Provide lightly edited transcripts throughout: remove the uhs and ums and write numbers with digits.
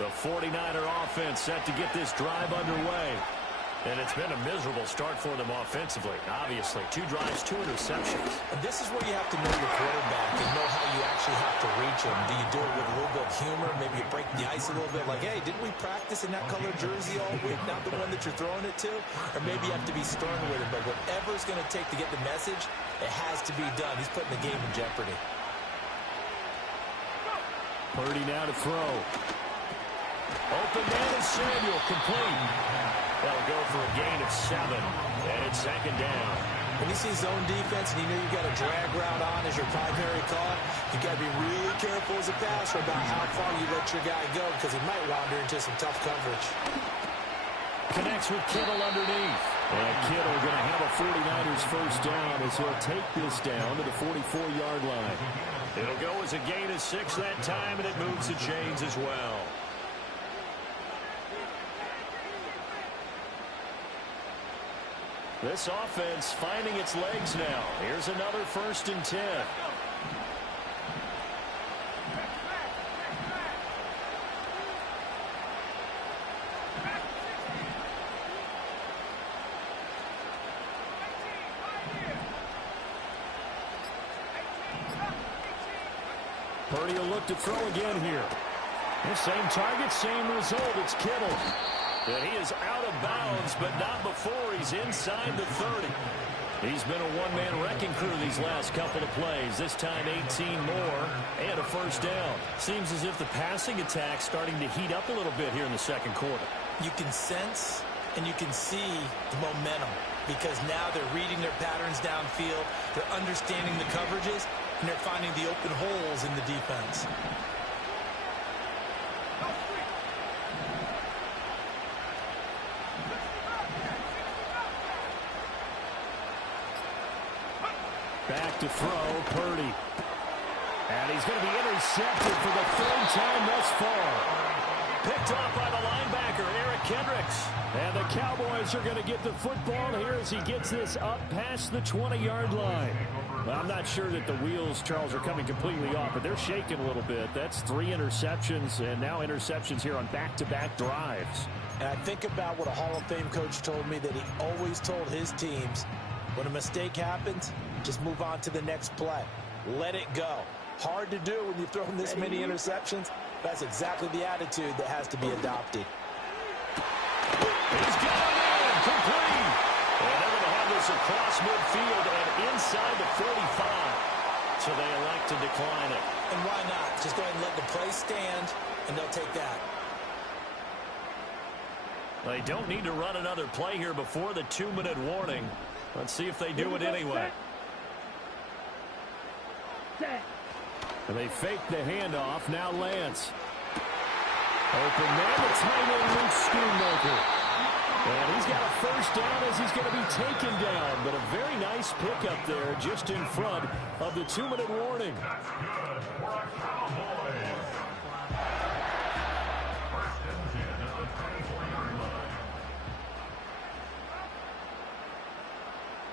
The 49er offense set to get this drive underway. And it's been a miserable start for them offensively, obviously. 2 drives, 2 interceptions. And this is where you have to know your quarterback and know how you actually have to reach him. Do you do it with a little bit of humor? Maybe you break the ice a little bit, like, hey, didn't we practice in that color jersey all week, not the one that you're throwing it to? Or maybe you have to be stern with him. But whatever it's going to take to get the message, it has to be done. He's putting the game in jeopardy. Purdy now to throw. Open man is Samuel, complete. That'll go for a gain of 7, and it's 2nd down. When you see zone defense and you know you've got a drag route on as your primary call, you've got to be really careful as a passer about how far you let your guy go because he might wander into some tough coverage. Connects with Kittle underneath. And Kittle going to have a 49ers first down as he'll take this down to the 44-yard line. It'll go as a gain of 6 that time, and it moves the chains as well. This offense finding its legs now. Here's another 1st and 10. Purdy will look to throw again here. The same target, same result. It's Kittle. And he is out of bounds, but not before he's inside the 30. He's been a one-man wrecking crew these last couple of plays. This time 18 more and a first down. Seems as if the passing attack's starting to heat up a little bit here in the second quarter. You can sense and you can see the momentum because now they're reading their patterns downfield. They're understanding the coverages, and they're finding the open holes in the defense. Back to throw, Purdy. And he's going to be intercepted for the 3rd time thus far. Picked off by the linebacker, Eric Kendricks. And the Cowboys are going to get the football here as he gets this up past the 20-yard line. Well, I'm not sure that the wheels, Charles, are coming completely off, but they're shaking a little bit. That's 3 interceptions, and now interceptions here on back-to-back drives. And I think about what a Hall of Fame coach told me that he always told his teams, when a mistake happens, just move on to the next play. Let it go. Hard to do when you've thrown this many interceptions. That's exactly the attitude that has to be adopted. He's got it in, complete. And they're going to have this across midfield and inside the 45. So they elect to decline it. And why not? Just go ahead and let the play stand, and they'll take that. They don't need to run another play here before the 2-minute warning. Let's see if they do it anyway. And they fake the handoff. Now Lance. Open man, the tight end, Luke Schoonmaker. And he's got a first down as he's going to be taken down. But a very nice pickup there just in front of the 2-minute warning.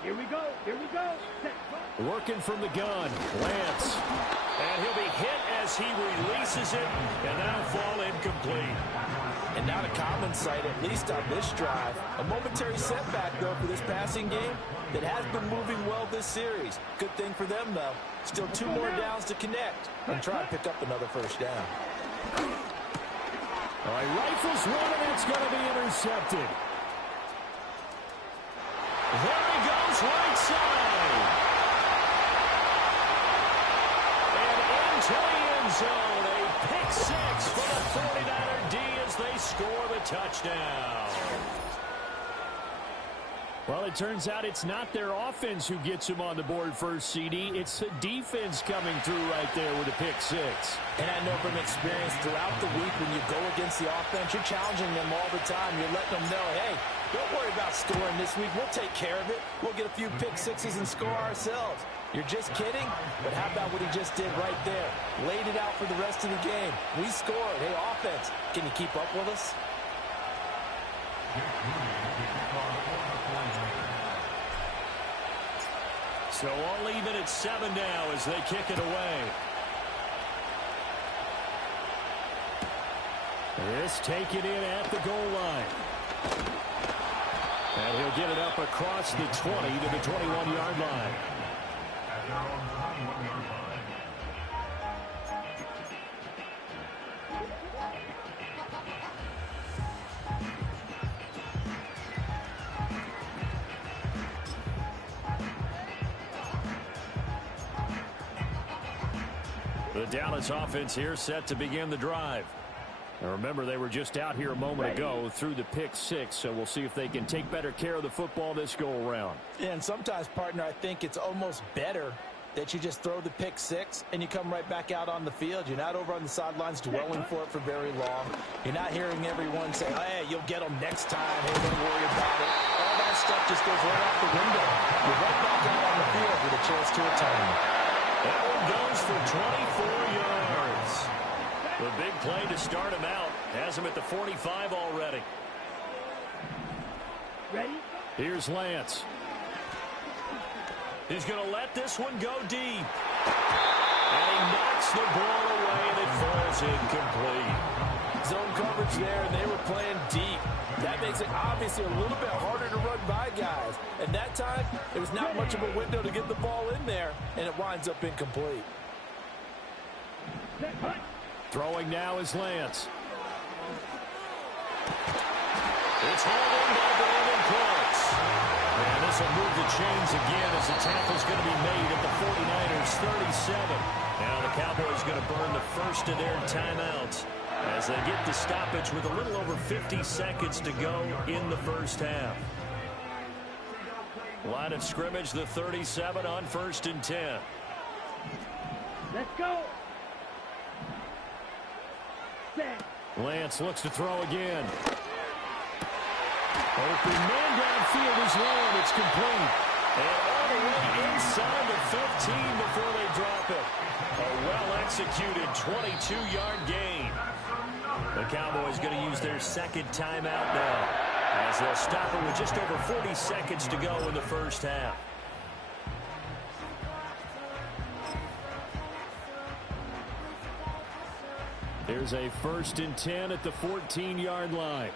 Here we go. Here we go. Working from the gun, Lance. And he'll be hit as he releases it, and that'll fall incomplete. And not a common sight, at least on this drive. A momentary setback, though, for this passing game that has been moving well this series. Good thing for them, though. Still 2 more downs to connect and try and pick up another first down. All right, rifles one, and it's going to be intercepted. There he goes, right side. And into the end zone, a pick 6 for the 49er D as they score the touchdown. Well, it turns out it's not their offense who gets him on the board first, CD. It's the defense coming through right there with a pick 6. And I know from experience throughout the week when you go against the offense, you're challenging them all the time. You're letting them know, hey, don't worry about scoring this week. We'll take care of it. We'll get a few pick 6s and score ourselves. You're just kidding? But how about what he just did right there? Laid it out for the rest of the game. We scored. Hey, offense, can you keep up with us? So all even at 7 now as they kick it away. This taken in at the goal line. And he'll get it up across the 20 to the 21-yard line. The Dallas offense here set to begin the drive. Now remember, they were just out here a moment ago through the pick six, so we'll see if they can take better care of the football this go-around. Yeah, and sometimes, partner, I think it's almost better that you just throw the pick six and you come right back out on the field. You're not over on the sidelines dwelling for it for very long. You're not hearing everyone say, oh, hey, you'll get them next time. Hey, don't worry about it. All that stuff just goes right out the window. You're right back out on the field with a chance to return. That one goes for 24 yards. The big play to start him out has him at the 45 already. Ready? Here's Lance. He's going to let this one go deep. And he knocks the ball away, and it falls incomplete. Zone coverage there, and they were playing deep. That makes it obviously a little bit harder to run by guys. And that time, there was not much of a window to get the ball in there, and it winds up incomplete. Throwing now is Lance. It's hauled in by Brandon Cooks. And this will move the chains again as the tackle's going to be made at the 49ers 37. Now the Cowboys going to burn the first of their timeouts as they get the stoppage with a little over 50 seconds to go in the first half. Line of scrimmage, the 37 on 1st and 10. Let's go. Set. Lance looks to throw again. Open man downfield is low, it's complete. And all the way inside the 15 before they drop it. A well-executed 22-yard gain. The Cowboys going to use their second timeout now, as they'll stop it with just over 40 seconds to go in the first half. Here's a 1st and 10 at the 14-yard line.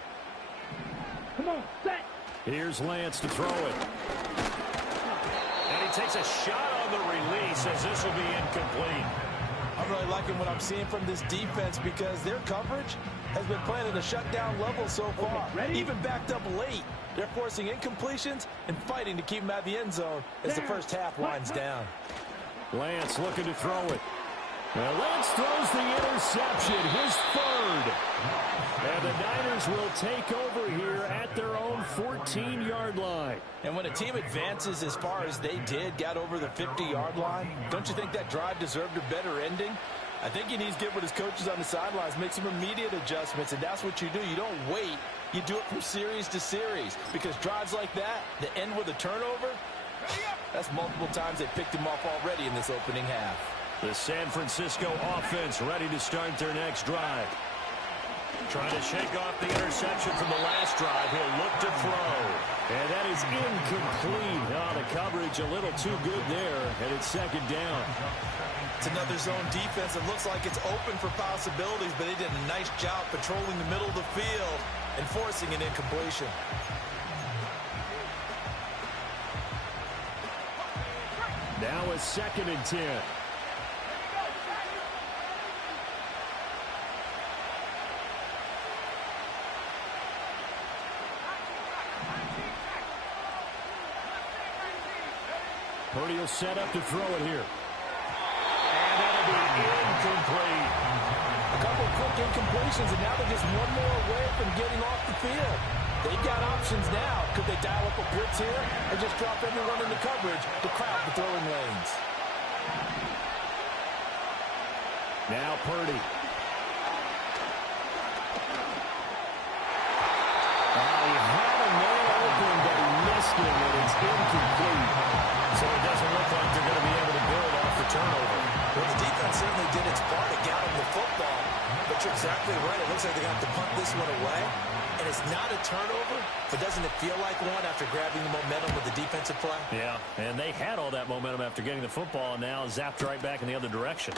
Come on, set. Here's Lance to throw it. And he takes a shot on the release as this will be incomplete. I'm really liking what I'm seeing from this defense because their coverage has been playing at a shutdown level so far. Even backed up late. They're forcing incompletions and fighting to keep them out of the end zone as the first half winds down. Lance looking to throw it. Well, Lance throws the interception, his 3rd. And the Niners will take over here at their own 14-yard line. And when a team advances as far as they did, got over the 50-yard line, don't you think that drive deserved a better ending? I think he needs to get with his coaches on the sidelines, make some immediate adjustments, and that's what you do. You don't wait. You do it from series to series because drives like that end with a turnover, that's multiple times they picked him off already in this opening half. The San Francisco offense ready to start their next drive. Trying to shake off the interception from the last drive. He'll look to throw. And that is incomplete. Oh, the coverage a little too good there, and it's 2nd down. It's another zone defense. It looks like it's open for possibilities, but they did a nice job patrolling the middle of the field and forcing an incompletion. Now a 2nd and 10. Purdy will set up to throw it here. And that'll be incomplete. A couple of quick incompletions, and now they're just one more away from getting off the field. They've got options now. Could they dial up a blitz here or just drop everyone into coverage to crowd the throwing lanes? Now Purdy. He had a man open, but he missed him, and it's incomplete. So it doesn't look like they're going to be able to build off the turnover. Well, the defense certainly did its part to get him the football. But you're exactly right. It looks like they're going to have to punt this one away. And it's not a turnover, but doesn't it feel like one after grabbing the momentum with the defensive play? Yeah, and they had all that momentum after getting the football, and now zapped right back in the other direction.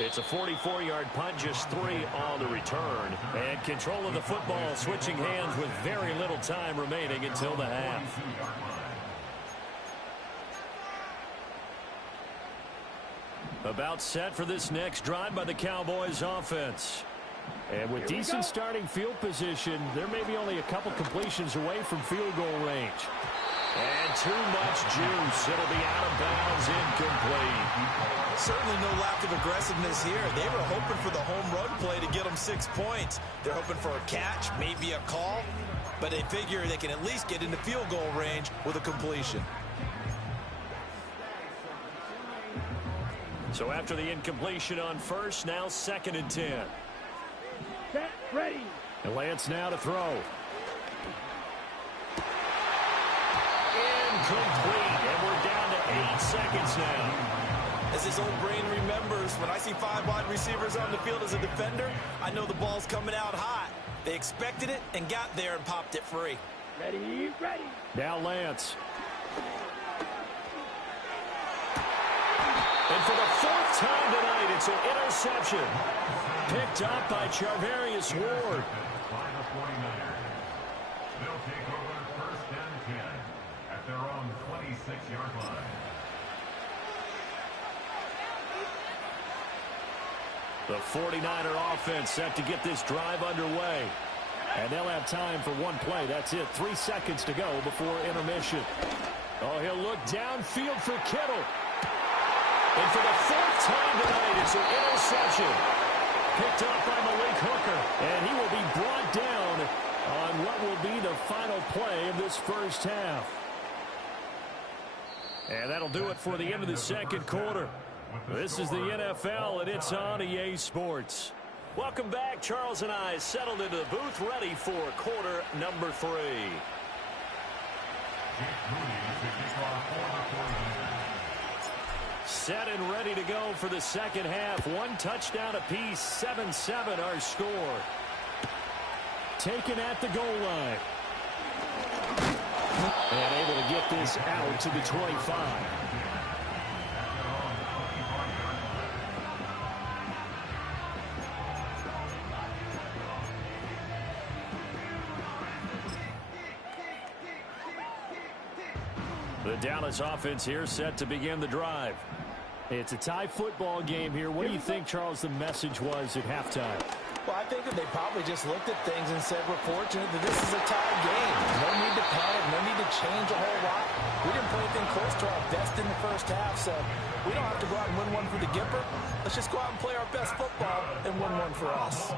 It's a 44-yard punt, just 3 on the return. And control of the football switching hands with very little time remaining until the half. About set for this next drive by the Cowboys offense. And with decent starting field position, there may be only a couple completions away from field goal range. And too much juice. It'll be out of bounds, incomplete. Certainly no lack of aggressiveness here. They were hoping for the home run play to get them 6 points. They're hoping for a catch, maybe a call, but they figure they can at least get into field goal range with a completion. So after the incompletion on first, now 2nd and 10. Set, ready. And Lance now to throw. Incomplete, and we're down to 8 seconds now. As his old brain remembers, when I see 5 wide receivers on the field as a defender, I know the ball's coming out hot. They expected it and got there and popped it free. Ready, ready. Now Lance. And for the 4th time tonight, it's an interception. Picked up by Charvarius Ward. They'll take over 1st and 10 at their own 26-yard line. The 49er offense set to get this drive underway. And they'll have time for one play. That's it. 3 seconds to go before intermission. Oh, he'll look downfield for Kittle. And for the 4th time tonight, it's an interception. Picked up by Malik Hooker. And he will be brought down on what will be the final play of this first half. And that'll do it for the end of the 2nd quarter. This is the NFL, and it's on EA Sports. Welcome back. Charles and I settled into the booth, ready for quarter number 3. Set and ready to go for the 2nd half. 1 touchdown apiece, 7-7 our score. Taken at the goal line. And able to get this out to the 25. The Dallas offense here set to begin the drive. It's a tie football game here. What do you think, Charles, the message was at halftime? Well, I think that they probably just looked at things and said, we're fortunate that this is a tie game. No need to panic, no need to change a whole lot. We didn't play anything close to our best in the first half, so we don't have to go out and win one for the Gipper. Let's just go out and play our best football and win one for us.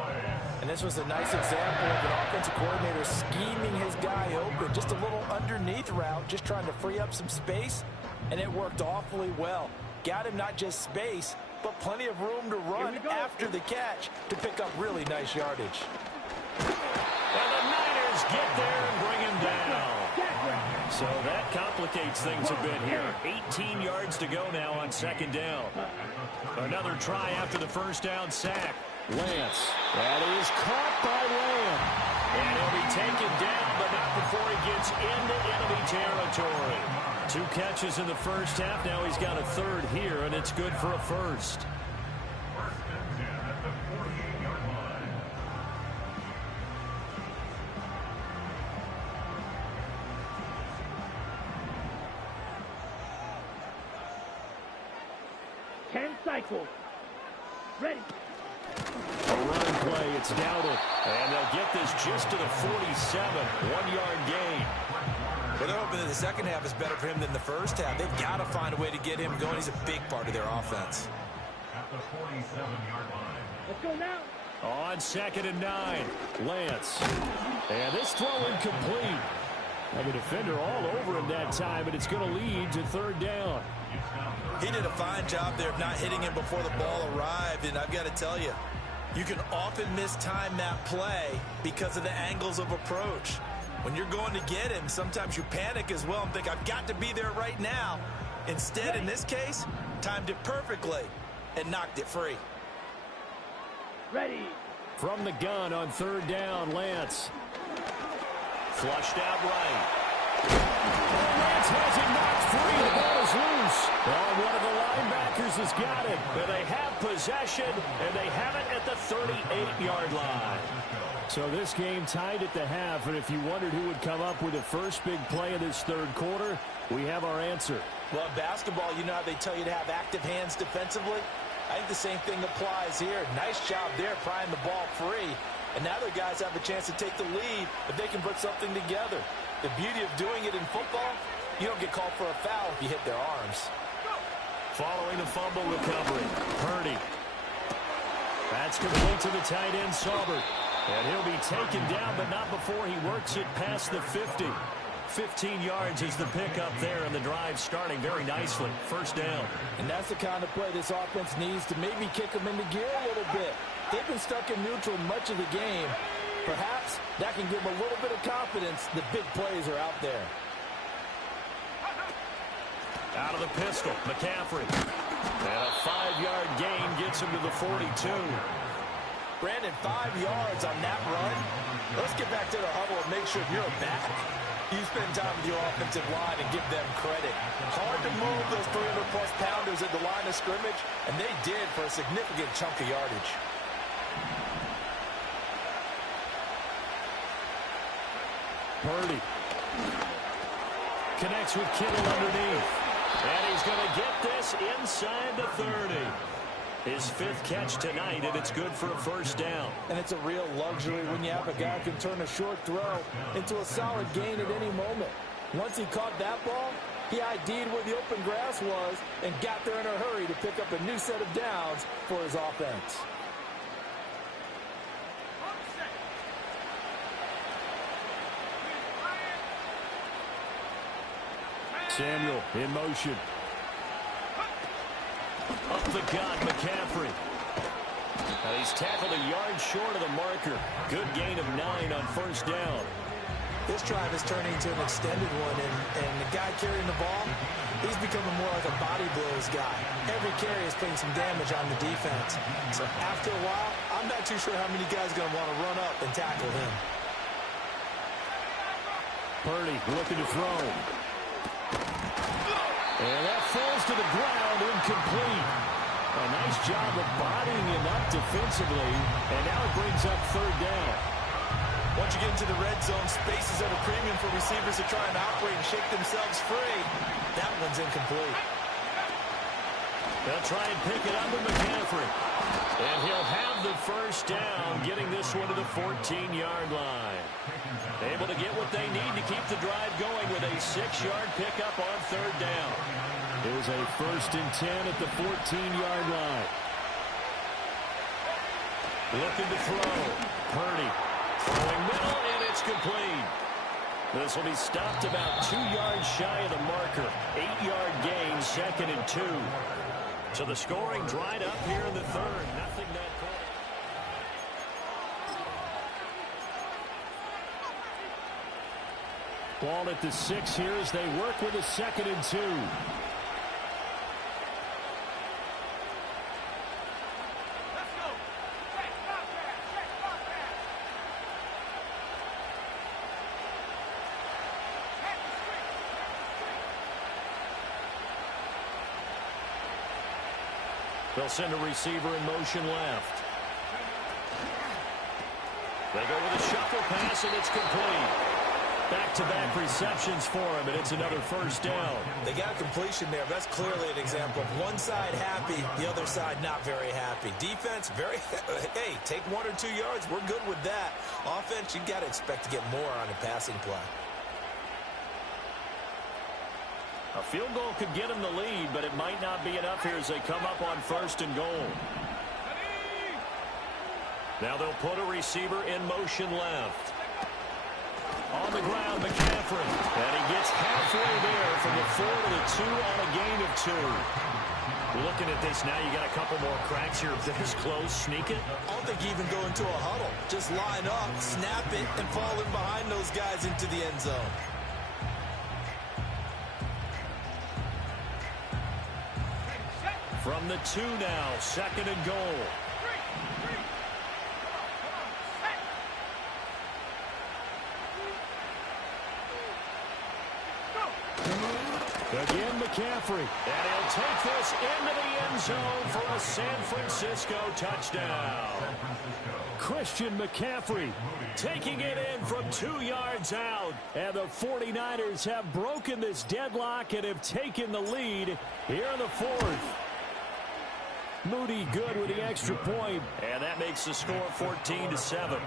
And this was a nice example of an offensive coordinator scheming his guy open. Just a little underneath route, just trying to free up some space, and it worked awfully well. Got him not just space, but plenty of room to run after the catch to pick up really nice yardage. And the Niners get there and bring him down. So that complicates things a bit here. 18 yards to go now on 2nd down. Another try after the first down sack. Lance. That is caught by Lamb. And he'll be taken down, but not before he gets into enemy territory. 2 catches in the first half. Now he's got a 3rd here, and it's good for a 1st. Cycle. Ready. A run play, it's doubted. And they'll get this just to the 47. 1-yard gain. Well, they're hoping that the 2nd half is better for him than the first half. They've got to find a way to get him going. He's a big part of their offense. At the 47-yard line. Let's go now. On 2nd and 9, Lance. And this throw incomplete. And the defender all over him that time, but it's going to lead to 3rd down. He did a fine job there of not hitting him before the ball arrived, and I've got to tell you, you can often mistime that play because of the angles of approach. When you're going to get him, sometimes you panic as well and think, I've got to be there right now. Instead, in this case, timed it perfectly and knocked it free. Ready. From the gun on 3rd down, Lance. Flushed out right. Lance has it knocked free. The ball is loose. Oh, one of the linebackers has got it. And they have possession, and they have it at the 38-yard line. So this game tied at the half, and if you wondered who would come up with the first big play of this third quarter, we have our answer. Well, in basketball, you know how they tell you to have active hands defensively? I think the same thing applies here. Nice job there prying the ball free. And now their guys have a chance to take the lead if they can put something together. The beauty of doing it in football, you don't get called for a foul if you hit their arms. Following the fumble recovery, Purdy. That's complete to the tight end, Saubert. And he'll be taken down, but not before he works it past the 50. 15 yards is the pickup there, and the drive starting very nicely. First down. And that's the kind of play this offense needs to maybe kick them into gear a little bit. They've been stuck in neutral much of the game. Perhaps that can give them a little bit of confidence. The big plays are out there. Out of the pistol, McCaffrey. And a 5-yard gain gets him to the 42. Brandon, 5 yards on that run. Let's get back to the huddle and make sure you're back. You spend time with your offensive line and give them credit. Hard to move those 300-plus pounders at the line of scrimmage, and they did for a significant chunk of yardage. Purdy connects with Kittle underneath. And he's going to get this inside the 30. His 5th catch tonight, and it's good for a first down. And it's a real luxury when you have a guy who can turn a short throw into a solid gain at any moment. Once he caught that ball, he ID'd where the open grass was and got there in a hurry to pick up a new set of downs for his offense. Samuel in motion. Up the gut, McCaffrey. And he's tackled a yard short of the marker. Good gain of 9 on first down. This drive is turning into an extended one, and the guy carrying the ball, he's becoming more like a body blows guy. Every carry is putting some damage on the defense. So after a while, I'm not too sure how many guys are going to want to run up and tackle him. Purdy looking to throw. And that falls to the ground, incomplete. A nice job of bodying him up defensively, and now it brings up third down. Once you get into the red zone, space is at a premium for receivers to try and operate and shake themselves free. That one's incomplete. They'll try and pick it up with McCaffrey. And he'll have the first down, getting this one to the 14-yard line. Able to get what they need to keep the drive going with a 6-yard pickup on third down. It was a 1st and 10 at the 14-yard line. Looking to throw. Purdy throwing middle, and it's complete. This will be stopped about 2 yards shy of the marker. 8-yard gain, 2nd and 2. So the scoring dried up here in the third. Nothing that close. Ball at the 6 here as they work with a 2nd and 2. They'll send a receiver in motion left. They go with a shuffle pass, and it's complete. Back-to-back receptions for him, and it's another first down. They got a completion there. That's clearly an example of one side happy, the other side not very happy. Defense, very, hey, take 1 or 2 yards. We're good with that. Offense, you got to expect to get more on a passing play. A field goal could get them the lead, but it might not be enough here as they come up on 1st and goal. Now they'll put a receiver in motion left. On the ground, McCaffrey. And he gets halfway there from the 4 to the 2 on a gain of 2. Looking at this now, you got a couple more cracks here. This close, sneak it. I don't think you even go into a huddle. Just line up, snap it, and fall in behind those guys into the end zone. From the 2 now, 2nd and goal. Again, McCaffrey. And he'll take this into the end zone for a San Francisco touchdown. Christian McCaffrey taking it in from 2 yards out. And the 49ers have broken this deadlock and have taken the lead here in the fourth. Moody good with the extra point. And that makes the score 14-7. 14.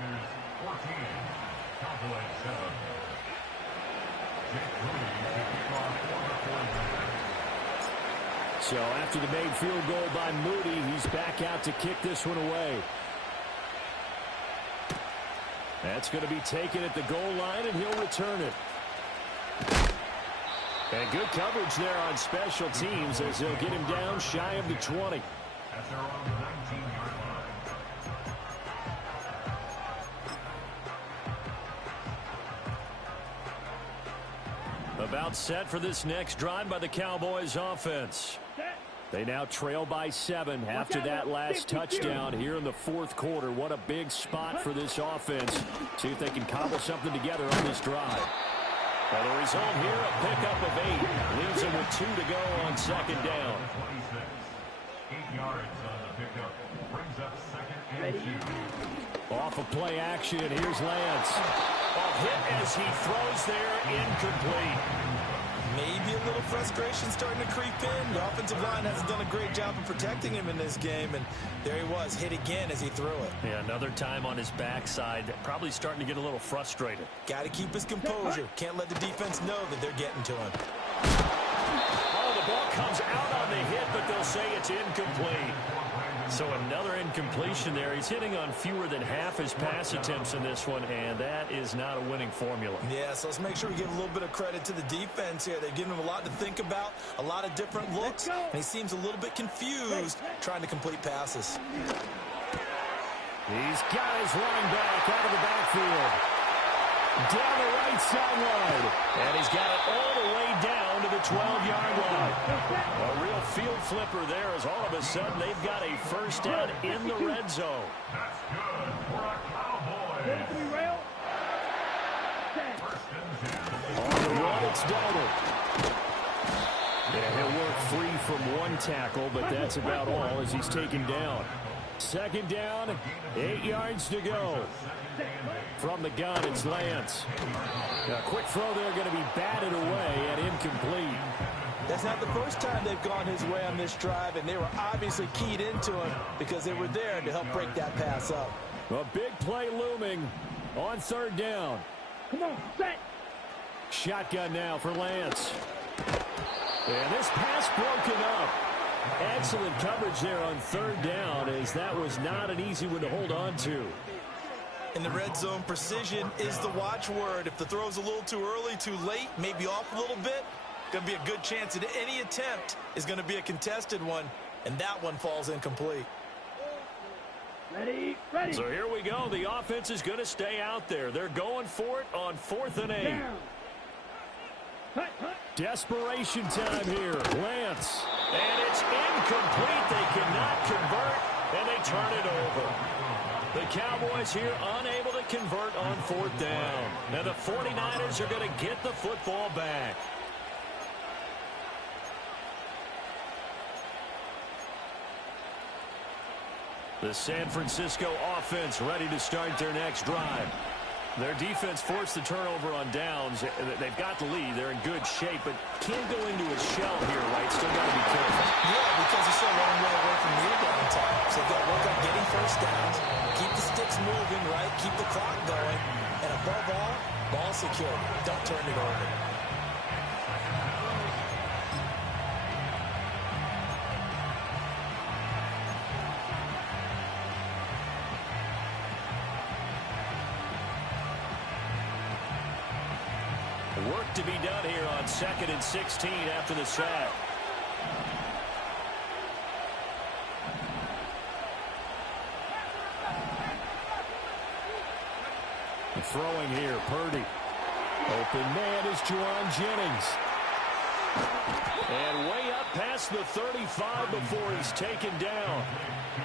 Cowboys 7. So after the made field goal by Moody, he's back out to kick this one away. That's going to be taken at the goal line, and he'll return it. And good coverage there on special teams as they'll get him down shy of the 20. At their own 19-yard line. About set for this next drive by the Cowboys offense. They now trail by 7 after that last touchdown here in the fourth quarter. What a big spot for this offense. See if they can cobble something together on this drive. Well, the result here, a pickup of 8. Leaves them with 2 to go on second down. 26. 8 yards on the pickup. Brings up second and 2. Off of play action, here's Lance. A hit as he throws there, incomplete. Maybe a little frustration starting to creep in. The offensive line hasn't done a great job of protecting him in this game, and there he was, hit again as he threw it. Yeah, another time on his backside, probably starting to get a little frustrated. Got to keep his composure. Can't let the defense know that they're getting to him. Oh, the ball comes out on the hit, but they'll say it's incomplete. So another incompletion there. He's hitting on fewer than half his pass attempts in this one, and that is not a winning formula. Yeah, so let's make sure we give a little bit of credit to the defense here. They've given him a lot to think about, a lot of different looks, and he seems a little bit confused trying to complete passes. He's got his running back out of the backfield. Down the right sideline. And he's got it all the way down to the 12-yard line. A real field flipper there as all of a sudden they've got a first down in the red zone. That's good for a Cowboys. First and 10. On the run, it's Donald. Yeah, he'll work free from one tackle, but that's about all as he's taken down. Second down, 8 yards to go. From the gun, it's Lance. A quick throw there going to be batted away and incomplete. That's not the first time they've gone his way on this drive, and they were obviously keyed into him because they were there to help break that pass up. A big play looming on third down. Come on, set. Shotgun now for Lance. And this pass broken up. Excellent coverage there on third down as that was not an easy one to hold on to. In the red zone, precision is the watchword. If the throw's a little too early, too late, maybe off a little bit, going to be a good chance that any attempt is going to be a contested one, and that one falls incomplete. Ready, ready. So here we go. The offense is going to stay out there. They're going for it on 4th and 8. Down. Hut, hut. Desperation time here. Lance. And it's incomplete. They cannot convert, and they turn it over. The Cowboys here unable to convert on 4th down. Now the 49ers are going to get the football back. The San Francisco offense ready to start their next drive. Their defense forced the turnover on downs. They've got the lead. They're in good shape, but can't go into a shell here, right? Still got to be careful. Yeah, because they're so long way away from near downtime. So they've got to work on getting first downs, keep the sticks moving, right? Keep the clock going. And above all, ball secure. Don't turn it over. Work to be done here on 2nd and 16 after the sack. Throwing here, Purdy. Open man is Juwan Jennings. And way up past the 35 before he's taken down.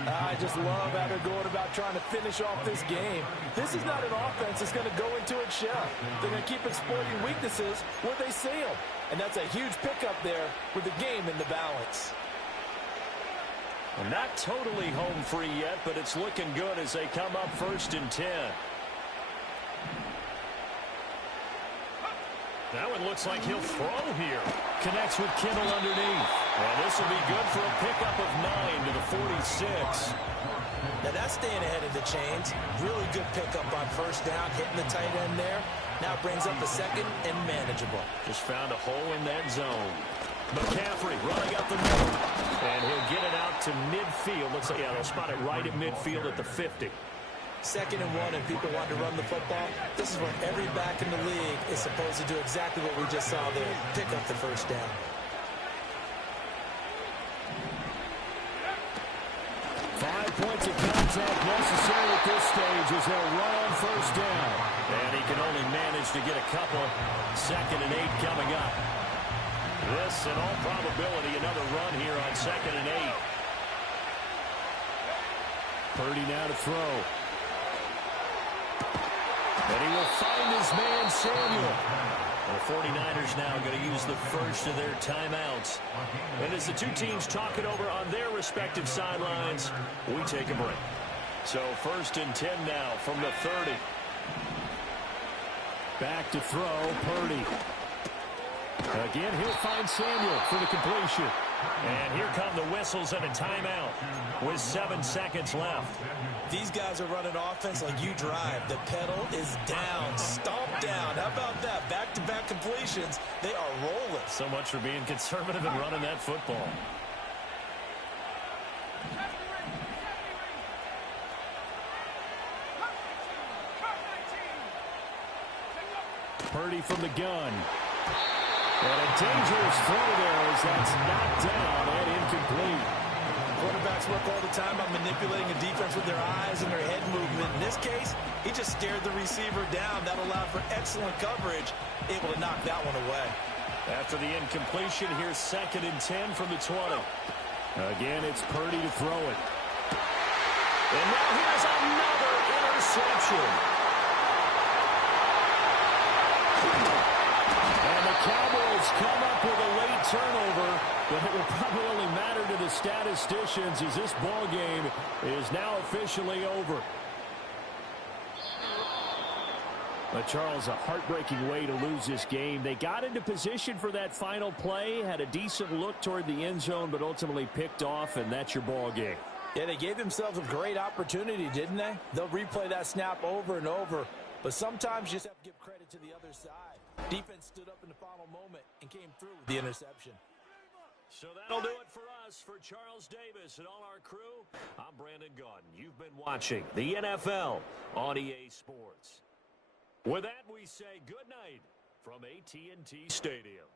I just love how they're going about trying to finish off this game. This is not an offense that's going to go into its shell. They're going to keep exploiting weaknesses where they see them. And that's a huge pickup there with the game in the balance. Well, not totally home free yet, but it's looking good as they come up 1st and 10. That one looks like he'll throw here. Connects with Kittle underneath. And this will be good for a pickup of 9 to the 46. Now that's staying ahead of the chains. Really good pickup on 1st down, hitting the tight end there. Now brings up a 2nd and manageable. Just found a hole in that zone. McCaffrey running up the middle. And he'll get it out to midfield. Looks like, yeah, they'll spot it right at midfield at the 50. 2nd and 1 and people want to run the football. This is where every back in the league is supposed to do exactly what we just saw there. Pick up the 1st down. Five points of contact necessary at this stage as they'll run on 1st down. And he can only manage to get a couple. 2nd and 8 coming up. This, in all probability, another run here on 2nd and 8. Purdy now to throw. And he will find his man, Samuel. The 49ers now going to use the first of their timeouts. And as the two teams talk it over on their respective sidelines, we take a break. So 1st and 10 now from the 30. Back to throw, Purdy. Again, he'll find Samuel for the completion. And here come the whistles and a timeout with 7 seconds left. These guys are running offense like you drive. The pedal is down, stomp down. How about that? Back-to-back completions. They are rolling. So much for being conservative and running that football. Purdy from the gun. And a dangerous throw there as that's knocked down and incomplete. Quarterbacks work all the time on manipulating a defense with their eyes and their head movement. In this case, he just stared the receiver down. That allowed for excellent coverage, able to knock that one away. After the incompletion, here's 2nd and 10 from the 20. Again, it's Purdy to throw it. And now here's another interception. And the Cowboys come up with a late turnover, but it will probably only matter to the statisticians as this ball game is now officially over. But Charles, a heartbreaking way to lose this game. They got into position for that final play, had a decent look toward the end zone, but ultimately picked off, and that's your ball game. Yeah, they gave themselves a great opportunity, didn't they? They'll replay that snap over and over, but sometimes you just have to give credit to the other side. Defense stood up in the final moment and came through with the interception. So that'll do it for us. For Charles Davis and all our crew, I'm Brandon Gaudin. You've been watching the NFL on EA Sports. With that, we say good night from AT&T Stadium.